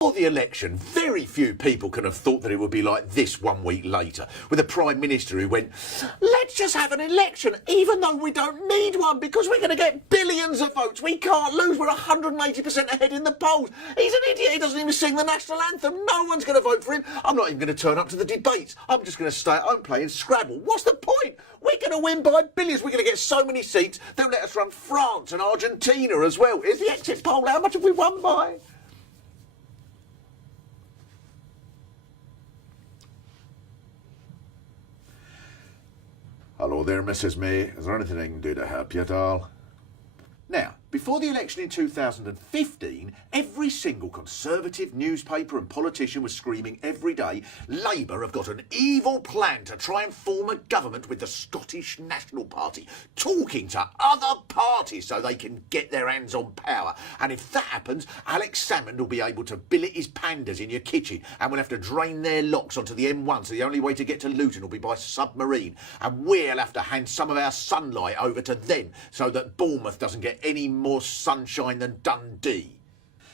Before the election, very few people can have thought that it would be like this 1 week later, with a Prime Minister who went, let's just have an election, even though we don't need one, because we're going to get billions of votes. We can't lose. We're 180% ahead in the polls. He's an idiot. He doesn't even sing the national anthem. No one's going to vote for him. I'm not even going to turn up to the debates. I'm just going to stay at home playing Scrabble. What's the point? We're going to win by billions. We're going to get so many seats, they'll let us run France and Argentina as well. Here's the exit poll. How much have we won by? Hello there, Mrs. May. Is there anything I can do to help you at all? Now, before the election in 2015, every single Conservative newspaper and politician was screaming every day, Labour have got an evil plan to try and form a government with the Scottish National Party, talking to other parties so they can get their hands on power. And if that happens, Alex Salmond will be able to billet his pandas in your kitchen and we'll have to drain their locks onto the M1, so the only way to get to Luton will be by submarine. And we'll have to hand some of our sunlight over to them so that Bournemouth doesn't get any more sunshine than Dundee.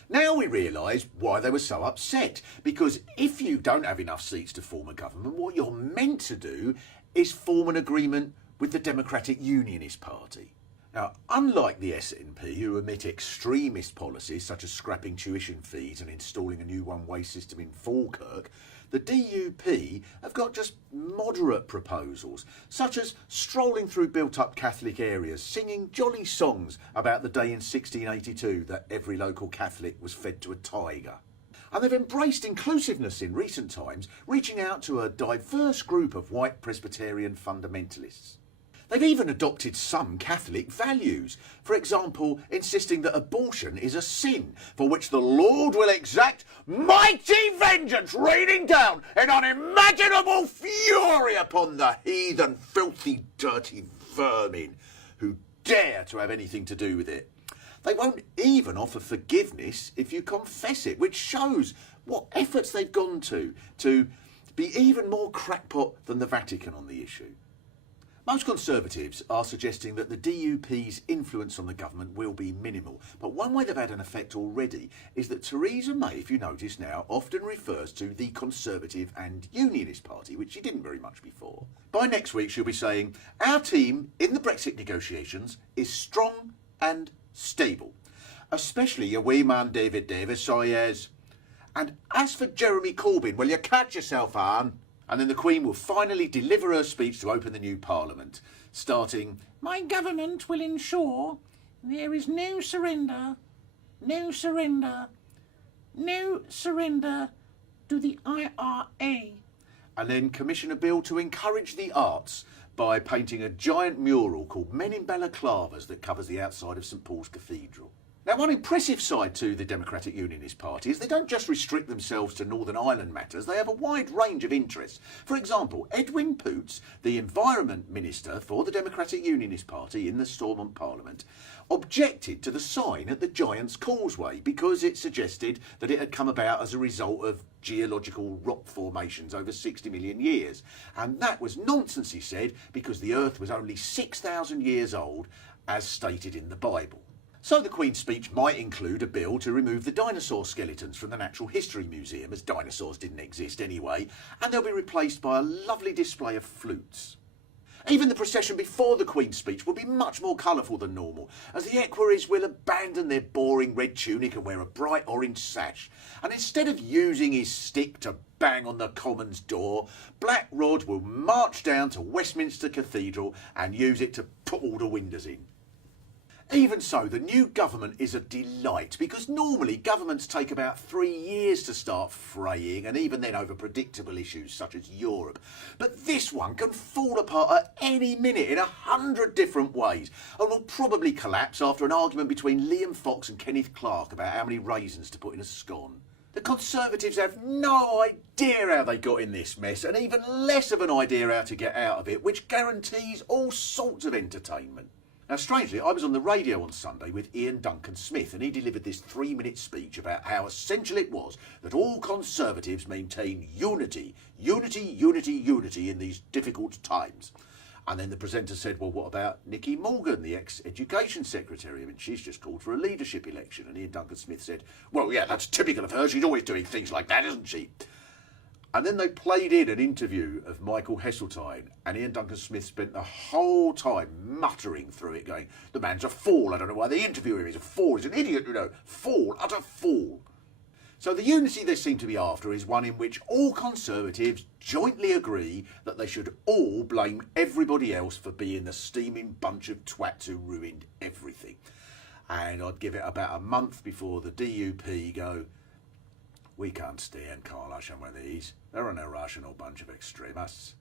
Now we realise why they were so upset, because if you don't have enough seats to form a government, what you're meant to do is form an agreement with the Democratic Unionist Party. Now, unlike the SNP, who emit extremist policies such as scrapping tuition fees and installing a new one-way system in Falkirk, the DUP have got just moderate proposals, such as strolling through built-up Catholic areas, singing jolly songs about the day in 1682 that every local Catholic was fed to a tiger. And they've embraced inclusiveness in recent times, reaching out to a diverse group of white Presbyterian fundamentalists. They've even adopted some Catholic values, for example, insisting that abortion is a sin, for which the Lord will exact mighty vengeance, raining down in unimaginable fury upon the heathen, filthy, dirty vermin who dare to have anything to do with it. They won't even offer forgiveness if you confess it, which shows what efforts they've gone to be even more crackpot than the Vatican on the issue. Most Conservatives are suggesting that the DUP's influence on the government will be minimal, but one way they've had an effect already is that Theresa May, if you notice now, often refers to the Conservative and Unionist Party, which she didn't very much before. By next week she'll be saying, our team in the Brexit negotiations is strong and stable, especially your wee man David Davis, so he is. And as for Jeremy Corbyn, will you catch yourself, Anne? And then the Queen will finally deliver her speech to open the new Parliament, starting, my government will ensure there is no surrender, no surrender, no surrender to the IRA. And then commission a bill to encourage the arts by painting a giant mural called Men in Balaclavas that covers the outside of St Paul's Cathedral. Now, one impressive side to the Democratic Unionist Party is they don't just restrict themselves to Northern Ireland matters, they have a wide range of interests. For example, Edwin Poots, the Environment Minister for the Democratic Unionist Party in the Stormont Parliament, objected to the sign at the Giant's Causeway because it suggested that it had come about as a result of geological rock formations over 60 million years. And that was nonsense, he said, because the Earth was only 6,000 years old, as stated in the Bible. So the Queen's speech might include a bill to remove the dinosaur skeletons from the Natural History Museum, as dinosaurs didn't exist anyway, and they'll be replaced by a lovely display of flutes. Even the procession before the Queen's speech will be much more colourful than normal, as the equerries will abandon their boring red tunic and wear a bright orange sash. And instead of using his stick to bang on the Commons' door, Black Rod will march down to Westminster Cathedral and use it to put all the windows in. Even so, the new government is a delight, because normally governments take about 3 years to start fraying, and even then over predictable issues such as Europe. But this one can fall apart at any minute in 100 different ways, and will probably collapse after an argument between Liam Fox and Kenneth Clarke about how many raisins to put in a scone. The Conservatives have no idea how they got in this mess, and even less of an idea how to get out of it, which guarantees all sorts of entertainment. Now, strangely, I was on the radio on Sunday with Ian Duncan Smith, and he delivered this 3-minute speech about how essential it was that all Conservatives maintain unity in these difficult times. And then the presenter said, well, what about Nicky Morgan, the ex-education secretary? I mean, she's just called for a leadership election. And Ian Duncan Smith said, well, yeah, that's typical of her. She's always doing things like that, isn't she? And then they played in an interview of Michael Heseltine, and Ian Duncan Smith spent the whole time muttering through it, going, the man's a fool. I don't know why they interview him. He's a fool. He's an idiot, you know. Fool. Utter fool. So the unity they seem to be after is one in which all Conservatives jointly agree that they should all blame everybody else for being the steaming bunch of twats who ruined everything. And I'd give it about a month before the DUP go, we can't stand Kailash and with these. They're an irrational bunch of extremists.